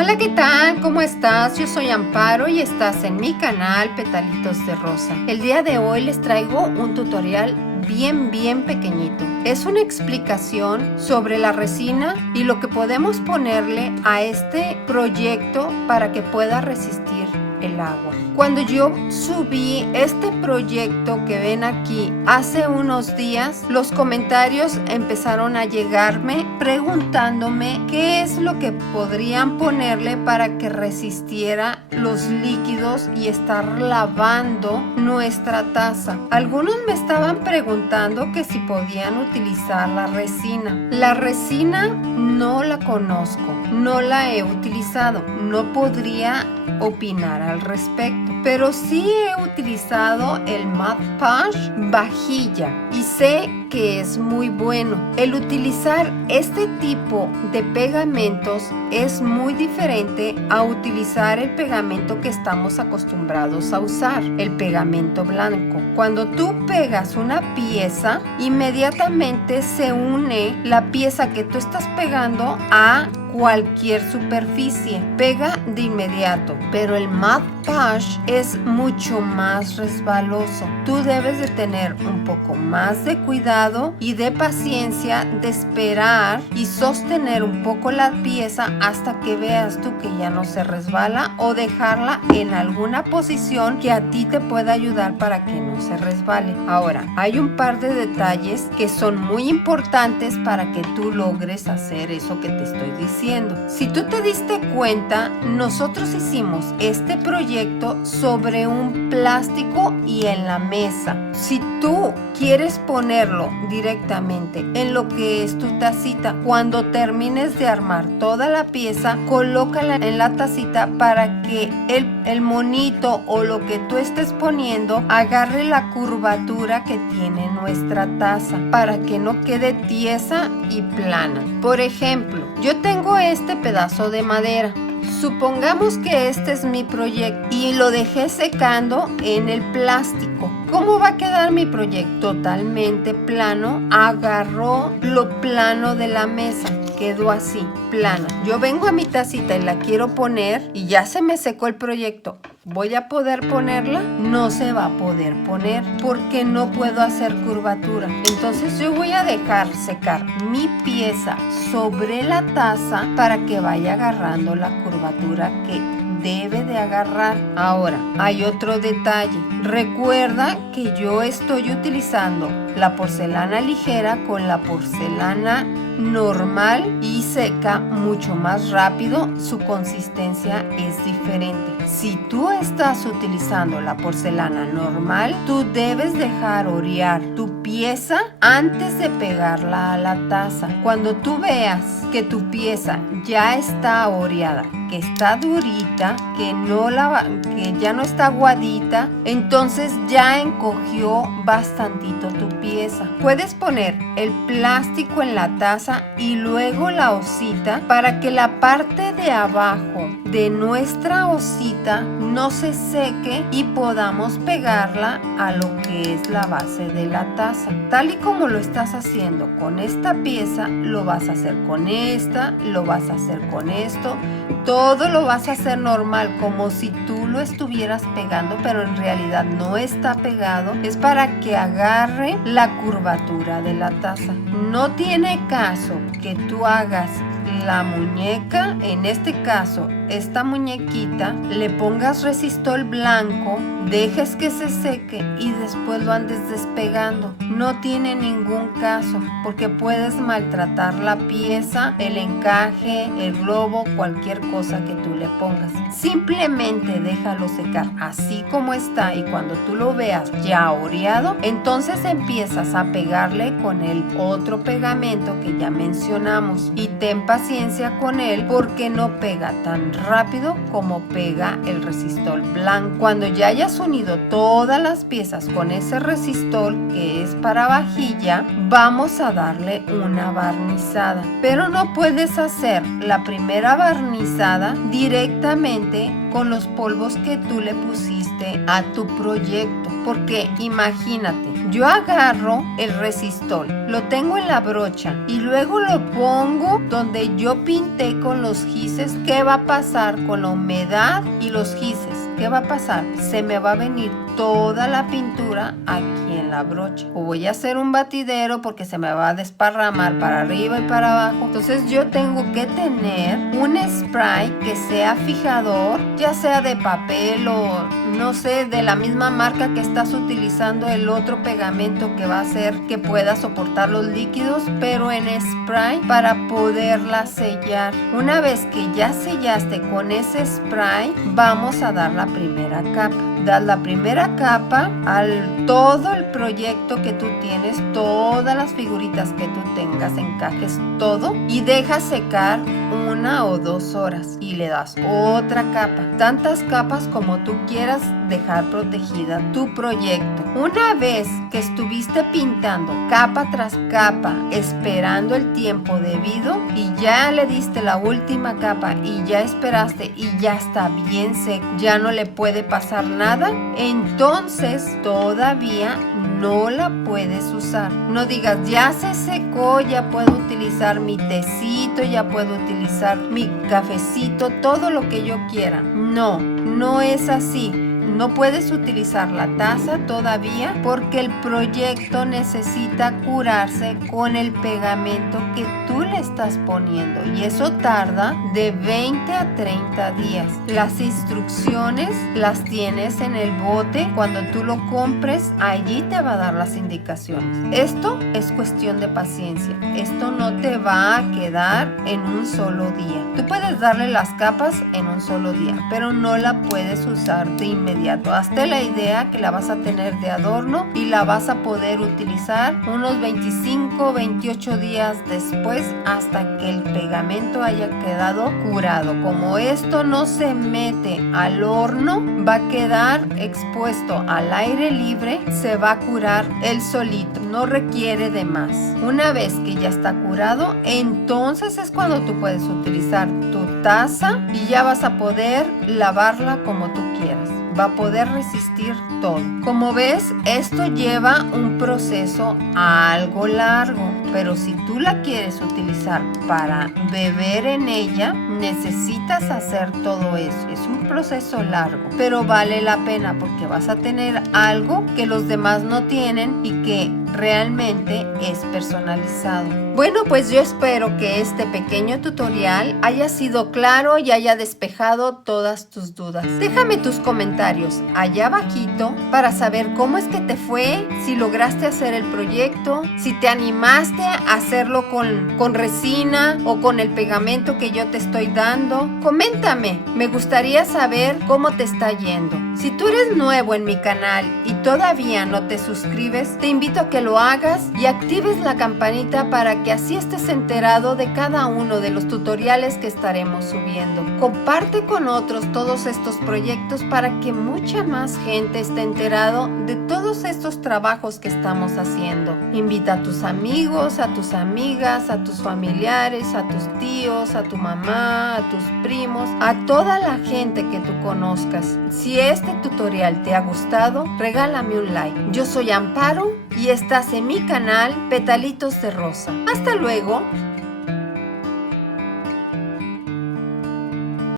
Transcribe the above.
Hola, ¿qué tal? ¿Cómo estás? Yo soy Amparo y estás en mi canal Petalitos de Rosa. El día de hoy les traigo un tutorial bien pequeñito. Es una explicación sobre la resina y lo que podemos ponerle a este proyecto para que pueda resistir el agua. Cuando yo subí este proyecto que ven aquí hace unos días, los comentarios empezaron a llegarme preguntándome qué es lo que podrían ponerle para que resistiera los líquidos y estar lavando nuestra taza. Algunos me estaban preguntando que si podían utilizar la resina. La resina no la conozco, no la he utilizado, no podría opinar al respecto, pero sí he utilizado el Mod Podge vajilla y sé que es muy bueno. El utilizar este tipo de pegamentos es muy diferente a utilizar el pegamento que estamos acostumbrados a usar, el pegamento blanco. Cuando tú pegas una pieza, inmediatamente se une la pieza que tú estás pegando a cualquier superficie, pega de inmediato, pero el Mod Podge es mucho más resbaloso. Tú debes de tener un poco más de cuidado y de paciencia, de esperar y sostener un poco la pieza hasta que veas tú que ya no se resbala, o dejarla en alguna posición que a ti te pueda ayudar para que no se resbale. Ahora, hay un par de detalles que son muy importantes para que tú logres hacer eso que te estoy diciendo. Si tú te diste cuenta, nosotros hicimos este proyecto sobre un plástico y en la mesa. Si tú quieres ponerlo directamente en lo que es tu tacita, cuando termines de armar toda la pieza, colócala en la tacita para que el monito o lo que tú estés poniendo agarre la curvatura que tiene nuestra taza, para que no quede tiesa y plana. Por ejemplo, yo tengo este pedazo de madera. Supongamos que este es mi proyecto y lo dejé secando en el plástico. ¿Cómo va a quedar mi proyecto? Totalmente plano. Agarró lo plano de la mesa. Quedó así, plana. Yo vengo a mi tacita y la quiero poner y ya se me secó el proyecto. ¿Voy a poder ponerla? No se va a poder poner porque no puedo hacer curvatura. Entonces yo voy a dejar secar mi pieza sobre la taza para que vaya agarrando la curvatura que debe de agarrar. Ahora, hay otro detalle. Recuerda que yo estoy utilizando la porcelana ligera con la porcelana normal y seca mucho más rápido. Su consistencia es diferente. Si tú estás utilizando la porcelana normal, tú debes dejar orear tu pieza antes de pegarla a la taza. Cuando tú veas que tu pieza ya está oreada, que está durita, que ya no está aguadita, entonces ya encogió bastantito tu pieza. Puedes poner el plástico en la taza y luego la osita para que la parte de abajo de nuestra osita no se seque y podamos pegarla a lo que es la base de la taza. Tal y como lo estás haciendo con esta pieza, lo vas a hacer con esta, lo vas a hacer con esto. Todo lo vas a hacer normal, como si tú lo estuvieras pegando, pero en realidad no está pegado. Es para que agarre la curvatura de la taza. No tiene caso que tú hagas la muñeca, en este caso esta muñequita, le pongas resistol blanco, dejes que se seque y después lo andes despegando. No tiene ningún caso porque puedes maltratar la pieza, el encaje, el globo, cualquier cosa que tú le pongas. Simplemente déjalo secar así como está y cuando tú lo veas ya oreado, entonces empiezas a pegarle con el otro pegamento que ya mencionamos y ten paciencia con él porque no pega tan rápido como pega el resistol blanco. Cuando ya hayas unido todas las piezas con ese resistol que es para vajilla, vamos a darle una barnizada, pero no puedes hacer la primera barnizada directamente con los polvos que tú le pusiste a tu proyecto, porque imagínate, yo agarro el resistol, lo tengo en la brocha y luego lo pongo donde yo pinté con los gises. ¿Qué va a pasar con la humedad y los gises? ¿Qué va a pasar? Se me va a venir toda la pintura aquí en la brocha. O voy a hacer un batidero porque se me va a desparramar para arriba y para abajo. Entonces yo tengo que tener un spray que sea fijador, ya sea de papel o no sé, de la misma marca que estás utilizando el otro pegamento que va a hacer que pueda soportar los líquidos, pero en spray para poderla sellar. Una vez que ya sellaste con ese spray, vamos a dar la primera capa. Das la primera capa al todo el proyecto que tú tienes, todas las figuritas que tú tengas, encajes todo y dejas secar 1 o 2 horas y le das otra capa, tantas capas como tú quieras dejar protegida tu proyecto. Una vez que estuviste pintando capa tras capa, esperando el tiempo debido y ya le diste la última capa y ya esperaste y ya está bien seco, ya no le puede pasar nada, entonces todavía no la puedes usar. No digas, ya se secó, ya puedo utilizar mi tecito, ya puedo utilizar mi cafecito, todo lo que yo quiera. No, no es así. No puedes utilizar la taza todavía porque el proyecto necesita curarse con el pegamento que tú le estás poniendo y eso tarda de 20 a 30 días. Las instrucciones las tienes en el bote. Cuando tú lo compres, allí te va a dar las indicaciones. Esto es cuestión de paciencia. Esto no te va a quedar en un solo día. Tú puedes darle las capas en un solo día, pero no la puedes usar de inmediato. Hazte la idea que la vas a tener de adorno y la vas a poder utilizar unos 25 o 28 días después hasta que el pegamento haya quedado curado. Como esto no se mete al horno, va a quedar expuesto al aire libre, se va a curar él solito, no requiere de más. Una vez que ya está curado, entonces es cuando tú puedes utilizar tu taza y ya vas a poder lavarla como tú quieras. Va a poder resistir todo. Como ves, esto lleva un proceso algo largo, pero si tú la quieres utilizar para beber en ella, necesitas hacer todo eso. Es un proceso largo, pero vale la pena porque vas a tener algo que los demás no tienen y que realmente es personalizado. Bueno, pues yo espero que este pequeño tutorial haya sido claro y haya despejado todas tus dudas. Déjame tus comentarios allá abajito para saber cómo es que te fue, si lograste hacer el proyecto, si te animaste a hacerlo con resina o con el pegamento que yo te estoy dando. Coméntame, me gustaría saber cómo te está yendo. Si tú eres nuevo en mi canal y todavía no te suscribes, te invito a que lo hagas y actives la campanita para que así estés enterado de cada uno de los tutoriales que estaremos subiendo. Comparte con otros todos estos proyectos para que mucha más gente esté enterado de todos estos trabajos que estamos haciendo. Invita a tus amigos, a tus amigas, a tus familiares, a tus tíos, a tu mamá, a tus primos, a toda la gente que tú conozcas. Si este tutorial te ha gustado, regálame un like. Yo soy Amparo y estás en mi canal Petalitos de Rosa. ¡Hasta luego!